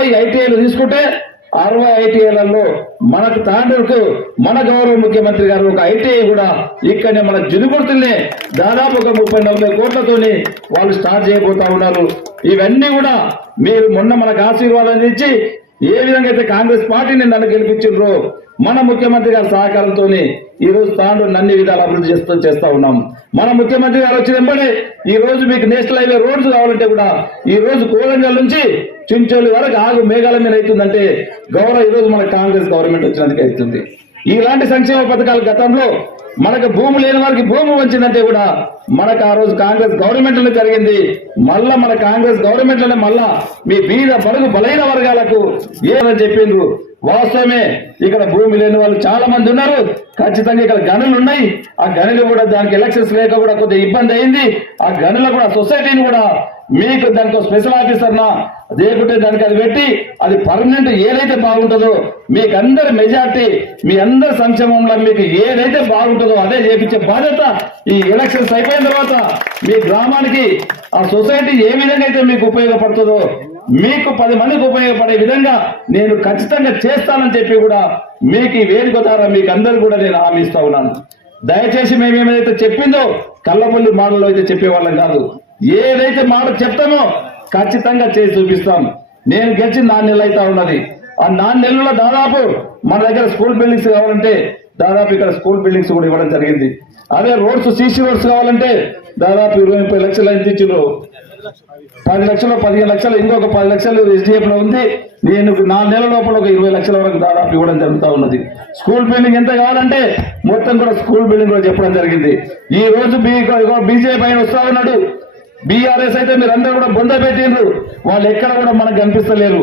అరవై ఐటీఐలు తీసుకుంటే అరవై ఐటీఐలలో మనకు తాండూరుకు మన గౌరవ ముఖ్యమంత్రి గారు ఒక ఐటీఐ కూడా ఇక్కడనే మన జినుగుర్తుల్నే దాదాపు ఒక ముప్పై నలభై కోట్లతోని వాళ్ళు స్టార్ట్ చేయబోతా ఉన్నారు. ఇవన్నీ కూడా మీరు మొన్న మనకు ఆశీర్వాదం ఇచ్చి ఏ విధంగా అయితే కాంగ్రెస్ పార్టీని నన్ను గెలిపించిండ్రో మన ముఖ్యమంత్రి గారి సహకారంతో ఈ రోజు తాను అన్ని విధాలు అభివృద్ధి చేస్తూ చేస్తా ఉన్నాం. మన ముఖ్యమంత్రి గారు వచ్చిన వెంబడే ఈ రోజు మీకు నేషనల్ హైవే రోడ్స్ కావాలంటే కూడా ఈ రోజు కోరంగల్ నుంచి చించోలి వరకు ఆగు మేఘాల మీద అవుతుందంటే గౌరవ ఈరోజు మన కాంగ్రెస్ గవర్నమెంట్ వచ్చినందుకు అవుతుంది. ఇలాంటి సంక్షేమ పథకాలు గతంలో మనకు భూమి లేని వారికి భూమి వచ్చిందంటే కూడా మనకు ఆ రోజు కాంగ్రెస్ గవర్నమెంట్లో జరిగింది. మళ్ళా మన కాంగ్రెస్ గవర్నమెంట్లోనే మళ్ళా మీ బీద బడుగు బలైన వర్గాలకు ఏమని చెప్పిండ్రు? వాస్తవమే ఇక్కడ భూమి లేని వాళ్ళు చాలా మంది ఉన్నారు. ఖచ్చితంగా ఇక్కడ గనులు ఉన్నాయి. ఆ గనులు కూడా దానికి ఎలక్షన్స్ లేక కూడా కొద్దిగా ఇబ్బంది అయింది. ఆ గనుల కూడా సొసైటీని కూడా మీకు దానికి స్పెషల్ ఆఫీసర్ నా లేకుంటే దానికి అది పెట్టి అది పర్మనెంట్ ఏదైతే బాగుంటుందో మీకు అందరి మెజార్టీ మీ అందరి సంక్షేమంలో మీకు ఏదైతే బాగుంటుందో అదే చేపించే బాధ్యత ఈ ఎలక్షన్స్ అయిపోయిన తర్వాత మీ గ్రామానికి ఆ సొసైటీ ఏ విధంగా అయితే మీకు ఉపయోగపడుతుందో మీకు పది మందికి ఉపయోగపడే విధంగా నేను ఖచ్చితంగా చేస్తానని చెప్పి కూడా మీకు ఈ వేదిక ద్వారా మీకు అందరు కూడా నేను హామీ ఇస్తా ఉన్నాను. దయచేసి మేము ఏమైతే చెప్పిందో కళ్ళపల్లి మాటలో అయితే చెప్పేవాళ్ళం కాదు. ఏదైతే మాట చెప్తామో ఖచ్చితంగా చేసి చూపిస్తాం. నేను గెలిచి నాలుగు నెలలు అవుతా ఉన్నది. ఆ నాలుగు నెలల్లో దాదాపు మన దగ్గర స్కూల్ బిల్డింగ్స్ కావాలంటే దాదాపు ఇక్కడ స్కూల్ బిల్డింగ్స్ కూడా ఇవ్వడం జరిగింది. అదే రోడ్స్ సీసీ రోడ్స్ కావాలంటే దాదాపు ఇరవై ముప్పై లక్షలు ఎంత ఇచ్చిండ్రు పది లక్షలు పదిహేను లక్షలు ఇంకొక పది లక్షలు ఎస్డిఎఫ్లో ఉంది. నేను నాలుగు నెలల లోపల ఒక ఇరవై లక్షల వరకు దాదాపు ఇవ్వడం జరుగుతూ ఉన్నది. స్కూల్ బిల్డింగ్ ఎంత కావాలంటే మొత్తం కూడా స్కూల్ బిల్డింగ్ కూడా చెప్పడం జరిగింది. ఈ రోజు బీజేపీ ఆయన వస్తా ఉన్నాడు. బీఆర్ఎస్ అయితే మీరందరూ కూడా బొంద పెట్టిండ్రు. వాళ్ళు ఎక్కడ కూడా మనకు కనిపిస్తలేరు.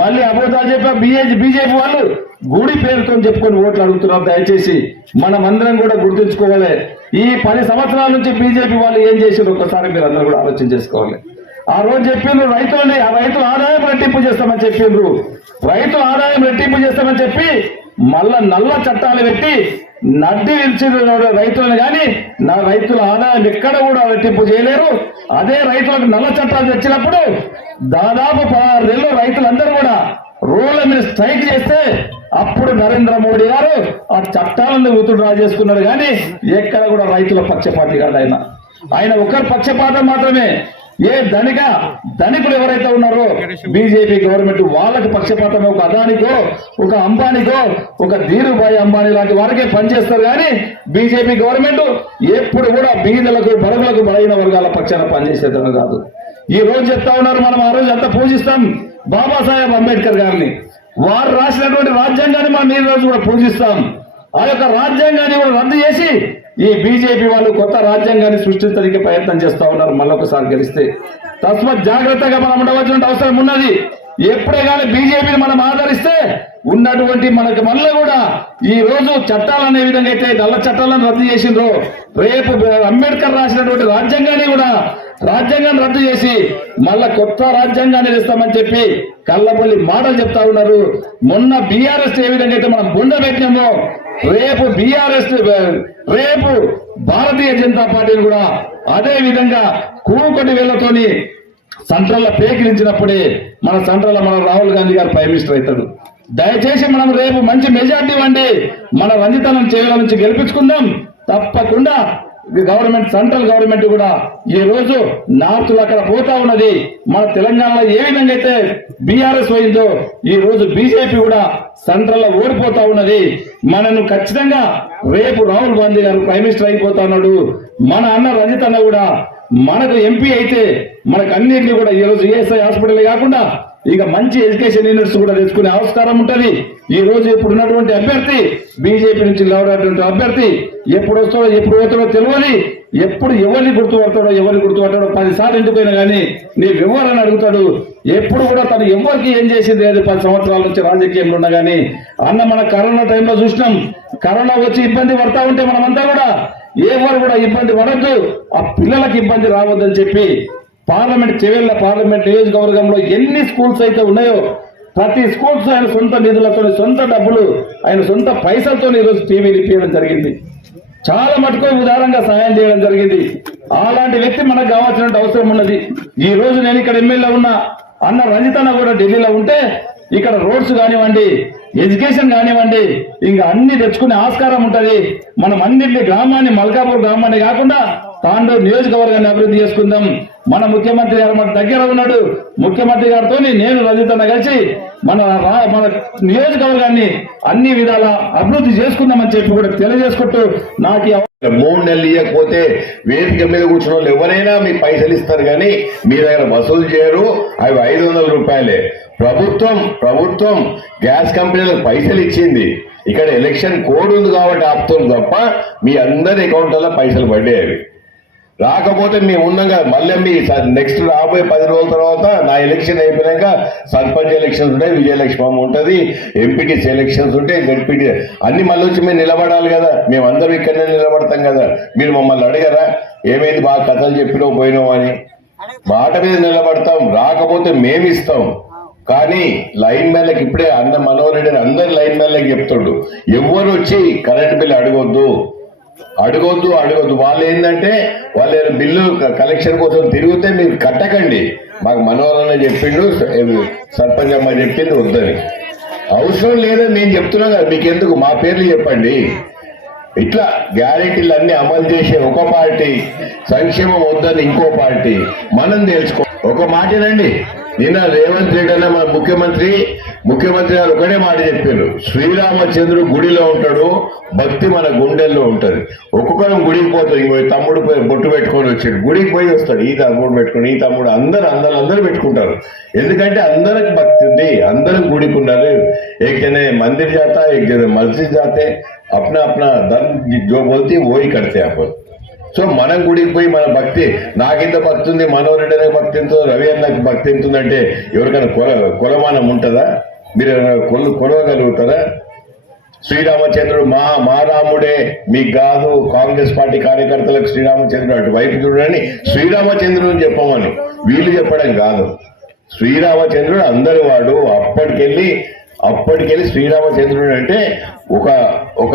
మళ్ళీ అబద్ధాలు చెప్పా బీజేపీ బీజేపీ వాళ్ళు గుడి పేరుతో చెప్పుకొని ఓట్లు అడుగుతున్నారు. దయచేసి మనం అందరం కూడా గుర్తుంచుకోవాలి. ఈ పది సంవత్సరాల నుంచి బీజేపీ వాళ్ళు ఏం చేసారు ఒక్కసారి మీరు అందరూ కూడా ఆలోచన చేసుకోవాలి. ఆ రోజు చెప్పిండ్రు రైతులని ఆ రైతుల ఆదాయం రెట్టింపు చేస్తామని చెప్పిండ్రు. రైతుల ఆదాయం రెట్టింపు చేస్తామని చెప్పి మళ్ళా నల్ల చట్టాలు పెట్టి నడ్డి విడిచిన రైతులను కానీ నా రైతుల ఆదాయం ఎక్కడ కూడా రెట్టింపు చేయలేరు. అదే రైతులకు నల్ల చట్టాలు తెచ్చినప్పుడు దాదాపు పదహారు నెలలు రైతులందరూ కూడా రోడ్ల మీద స్ట్రైక్ చేస్తే అప్పుడు నరేంద్ర మోడీ గారు ఆ చట్టాలను విత్డ్రా చేసుకున్నారు కానీ ఎక్కడ కూడా రైతుల పక్షపాతి కాదు ఆయన. ఆయన ఒకరి పక్షపాతం మాత్రమే. ఏ ధనిక ధనికులు ఎవరైతే ఉన్నారో బీజేపీ గవర్నమెంట్ వాళ్ళకి పక్షపాతం ఒక అదానికో ఒక అంబానీకో ఒక ధీరుభాయ్ అంబానీ లాంటి వారికే పనిచేస్తారు. కానీ బీజేపీ గవర్నమెంట్ ఎప్పుడు కూడా బీదలకు బడుగులకు బలైన వర్గాల పక్షాన పనిచేసేదని కాదు. ఈ రోజు చెప్తా ఉన్నారు మనం ఆ రోజు అంతా పూజిస్తాం బాబాసాహెబ్ అంబేద్కర్ గారిని. వారు రాసినటువంటి రాజ్యాంగాన్ని మనం ఈ రోజు కూడా పూజిస్తాం. ఆ యొక్క రాజ్యాంగాన్ని కూడా రద్దు చేసి ఈ బీజేపీ వాళ్ళు కొత్త రాజ్యాంగాన్ని సృష్టించడానికి ప్రయత్నం చేస్తూ ఉన్నారు. మళ్ళొకసారి గెలిస్తే తస్మత్ జాగ్రత్తగా మనం ఉండవలసిన అవసరం ఉన్నది. ఎప్పుడే కానీ బీజేపీని మనం ఆదరిస్తే ఉన్నటువంటి మనకి మళ్ళీ కూడా ఈ రోజు చట్టాలు అనే విధంగా అయితే నల్ల చట్టాలను రద్దు చేసిండ్రో రేపు అంబేద్కర్ రాసినటువంటి రాజ్యాంగాన్ని కూడా రాజ్యాంగాన్ని రద్దు చేసి మళ్ళా కొత్త రాజ్యాంగాన్ని ఇస్తామని చెప్పి కళ్ళపల్లి మాటలు చెప్తా ఉన్నారు. మొన్న బీఆర్ఎస్ ఏ విధంగా అయితే మనం బుండ పెట్టినామో రేపు బీఆర్ఎస్ రేపు భారతీయ జనతా పార్టీని కూడా అదే విధంగా కూకొటి వేళ్ళతోని సెంట్రల్ పేకిలించినప్పుడే మన సెంట్రల్ మన రాహుల్ గాంధీ గారు ప్రైమ్ మినిస్టర్ అవుతాడు. దయచేసి మనం రేపు మంచి మెజార్టీ ఇవ్వండి మన రంజితనం చేయాల నుంచి గెలిపించుకుందాం. తప్పకుండా గవర్నమెంట్ సెంట్రల్ గవర్నమెంట్ కూడా ఈ రోజు నార్త్లో అక్కడ పోతా ఉన్నది. మన తెలంగాణలో ఏ విధంగా అయితే బీఆర్ఎస్ పోయిందో ఈ రోజు బీజేపీ కూడా సెంట్రల్లో ఓడిపోతా ఉన్నది. మనను ఖచ్చితంగా రేపు రాహుల్ గాంధీ గారు ప్రైమ్ మినిస్టర్ అయిపోతా ఉన్నాడు. మన అన్న రజిత్ అన్న కూడా మనకు ఎంపీ అయితే మనకు అన్నింటినీ కూడా ఈ రోజు ఏఎస్ఐ హాస్పిటల్ కాకుండా ఇక మంచి ఎడ్యుకేషన్ యూనిట్స్ కూడా తెచ్చుకునే ఆస్కారం ఉంటుంది. ఈ రోజు ఇప్పుడు ఉన్నటువంటి అభ్యర్థి బీజేపీ నుంచి లేవనటువంటి అభ్యర్థి ఎప్పుడు వస్తాడో ఎప్పుడు పోతాడో తెలియదు ఎప్పుడు ఎవరిని గుర్తుపడతాడో ఎవరిని గుర్తు పడతాడో పదిసార్లు ఎండిపోయినా కానీ నీ వివరాన్ని అడుగుతాడు. ఎప్పుడు కూడా తను ఎవరికి ఏం చేసింది లేదు పది సంవత్సరాల నుంచి రాజకీయంలో ఉన్నా కానీ అన్న మన కరోనా టైంలో చూసినాం. కరోనా వచ్చి ఇబ్బంది పడతా ఉంటే మనమంతా కూడా ఎవరు కూడా ఇబ్బంది పడద్దు. ఆ పిల్లలకు ఇబ్బంది రావద్దని చెప్పి పార్లమెంట్ చెవెళ్ళ పార్లమెంట్ నియోజకవర్గంలో ఎన్ని స్కూల్స్ అయితే ఉన్నాయో ప్రతి స్కూల్స్ ఆయన సొంత నిధులతో సొంత డబ్బులు ఆయన సొంత పైసలతో ఈరోజు టీవీలు ఇప్పించడం జరిగింది. చాలా మటుకు ఉదారంగా సహాయం చేయడం జరిగింది. అలాంటి వ్యక్తి మనకు కావాల్సిన అవసరం ఉన్నది. ఈ రోజు నేను ఇక్కడ ఎమ్మెల్యే ఉన్నా అన్న రంజితన్న కూడా ఢిల్లీలో ఉంటే ఇక్కడ రోడ్స్ కానివ్వండి ఎడ్యుకేషన్ కానివ్వండి ఇంకా అన్ని తెచ్చుకునే ఆస్కారం ఉంటది. మనం అన్నింటి గ్రామాన్ని మల్కాపూర్ గ్రామాన్ని కాకుండా తాండూరు నియోజకవర్గాన్ని అభివృద్ధి చేసుకుందాం. మన ముఖ్యమంత్రి గారు మన దగ్గర ఉన్నాడు. ముఖ్యమంత్రి గారితో నేను రజితన్న కలిసి మన మన నియోజకవర్గాన్ని అన్ని విధాల అభివృద్ధి చేసుకుందామని చెప్పి కూడా తెలియజేసుకుంటూ నాకు మూడు నెలలు ఇవ్వకపోతే వేదిక మీద కూర్చున్న వాళ్ళు ఎవరైనా మీ పైసలు ఇస్తారు కానీ మీ దగ్గర వసూలు చేయరు. అవి ఐదు వందల రూపాయలే. ప్రభుత్వం ప్రభుత్వం గ్యాస్ కంపెనీలకు పైసలు ఇచ్చింది. ఇక్కడ ఎలక్షన్ కోడ్ ఉంది కాబట్టి ఆపుతుంది తప్ప మీ అందరి అకౌంట్లలో పైసలు పడ్డాయి రాకపోతే మేము ఉన్నాం కదా మళ్ళీ మీ నెక్స్ట్ రాబోయే పది రోజుల తర్వాత నా ఎలక్షన్ అయిపోయాక సర్పంచ్ ఎలక్షన్స్ ఉంటాయి విజయలక్ష్మి ఉంటుంది ఎంపీటీసీ ఎలక్షన్స్ ఉంటాయి జడ్పీటీ అన్ని మళ్ళీ వచ్చి మేము నిలబడాలి కదా. మేము అందరం ఇక్కడనే నిలబడతాం కదా. మీరు మమ్మల్ని అడగరా? ఏమైంది? బాగా కథలు చెప్పినో పోయినావు అని. మాట మీద నిలబడతాం రాకపోతే మేము ఇస్తాం. కానీ లైన్ మ్యాన్లకు ఇప్పుడే అన్న మనోహర్ రెడ్డి అందరు లైన్ మ్యాన్లకు చెప్తుండు ఎవరు వచ్చి కరెంట్ బిల్ అడగొద్దు. అడగొద్దు అడగొద్దు. వాళ్ళు ఏంటంటే వాళ్ళు బిల్లు కలెక్షన్ కోసం తిరిగితే మీరు కట్టకండి. మాకు మనోహరణ చెప్పిండు సర్పంచ్ అమ్మ చెప్పింది వద్దని. అవసరం లేదని నేను చెప్తున్నా కదా మీకు ఎందుకు మా పేర్లు చెప్పండి. ఇట్లా గ్యారెంటీలు అన్ని అమలు చేసే ఒక పార్టీ సంక్షేమం వద్దని ఇంకో పార్టీ. మనం తెలుసుకో ఒక మాటేనండి రండి నిన్న రేవంత్ రెడ్డి అన్న మన ముఖ్యమంత్రి ముఖ్యమంత్రి గారు ఒకటే మాట చెప్పారు శ్రీరామచంద్రుడు గుడిలో ఉంటాడు భక్తి మన గుండెల్లో ఉంటది ఒక్కొక్కరం గుడికి పోతాడు ఇంకో తమ్ముడు పోయి బొట్టు పెట్టుకొని వచ్చాడు గుడికి పోయి వస్తాడు ఈ తమ్ముడు పెట్టుకుని ఈ తమ్ముడు అందరు అందరు అందరూ పెట్టుకుంటారు ఎందుకంటే అందరికి భక్తి ఉంది అందరం గుడికి ఉండాలి एक जने मंदिर जाता है एक जने मस्जिद जाते अपना अपना धर्म जो बोलती है वो ही करते हैं अपन సో మనం గుడికి పోయి మన భక్తి నాకింత భక్తి ఉంది మనోరెడ్డి భక్తి ఎంతో రవి అన్నకు భక్తి ఎంతుందంటే ఎవరికైనా కొల కొలమానం ఉంటుందా? మీరు కొలు కొలవగలుగుతారా? శ్రీరామచంద్రుడు మా మా రాముడే మీకు కాదు కాంగ్రెస్ పార్టీ కార్యకర్తలకు శ్రీరామచంద్రుడు అటువైపు చూడని శ్రీరామచంద్రుడు చెప్పమని. వీళ్ళు చెప్పడం కాదు. శ్రీరామచంద్రుడు అందరి వాడు అప్పటికెళ్ళి అప్పటికెళ్ళి శ్రీరామచంద్రుడు అంటే ఒక ఒక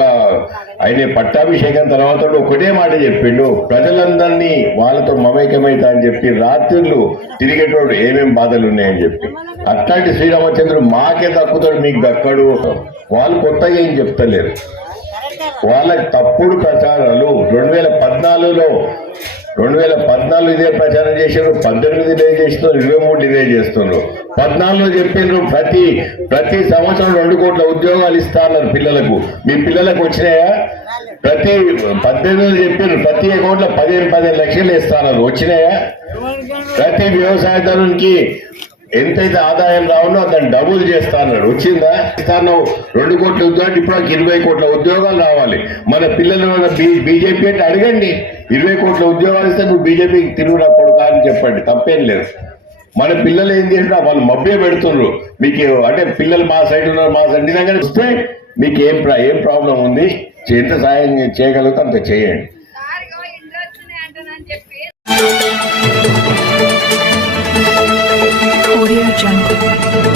ఆయన పట్టాభిషేకం తర్వాత ఒకటే మాట చెప్పిండు ప్రజలందరినీ వాళ్ళతో మమేకమైతా అని చెప్పి రాత్రులు తిరిగేటోడు ఏమేం బాధలు ఉన్నాయని చెప్పి. అట్లాంటి శ్రీరామచంద్రుడు మాకే దక్కుతాడు మీకు దక్కడు వాళ్ళు కొత్తగా ఏం చెప్తలేరు. వాళ్ళకి తప్పుడు ప్రచారాలు రెండు వేల పద్నాలుగులో రెండు వేల పద్నాలుగు ఇదే ప్రచారం చేశారు పద్దెనిమిది ఇదే చేస్తున్నారు ఇరవై మూడు ఇదే చేస్తున్నారు. పద్నాలుగులో చెప్పిండ్రు ప్రతి ప్రతి సంవత్సరం రెండు కోట్ల ఉద్యోగాలు ఇస్తా అన్నారు పిల్లలకు. మీ పిల్లలకు వచ్చినాయా? ప్రతి పద్దెనిమిది చెప్పిండ్రు ప్రతి కోట్ల పదిహేను పదిహేను లక్షలు ఇస్తాన్నారు వచ్చినాయా? ప్రతి వ్యవసాయదారునికి ఎంతైతే ఆదాయం రావాలో దాన్ని డబుల్ చేస్తా అన్నాడు. వచ్చిందా? ఇస్తాను రెండు కోట్ల ఉద్యోగాలు ఇప్పుడు ఇరవై కోట్ల ఉద్యోగాలు రావాలి. మన పిల్లలు బీజేపీ అంటే అడగండి. ఇరవై కోట్ల ఉద్యోగాలు ఇస్తే నువ్వు బీజేపీకి తిరుగురా రాకూడదు అని చెప్పండి. తప్పేం లేదు. మన పిల్లలు ఏం చేసినా వాళ్ళు మభ్య పెడుతున్నారు మీకు అంటే పిల్లలు మా సైడ్ ఉన్నారు మా సైడ్ నిజంగానే వస్తే మీకు ఏం ఏం ప్రాబ్లం ఉంది? ఎంత సాయం చేయగలుగుతా అంత చేయండి. Audio Jungle.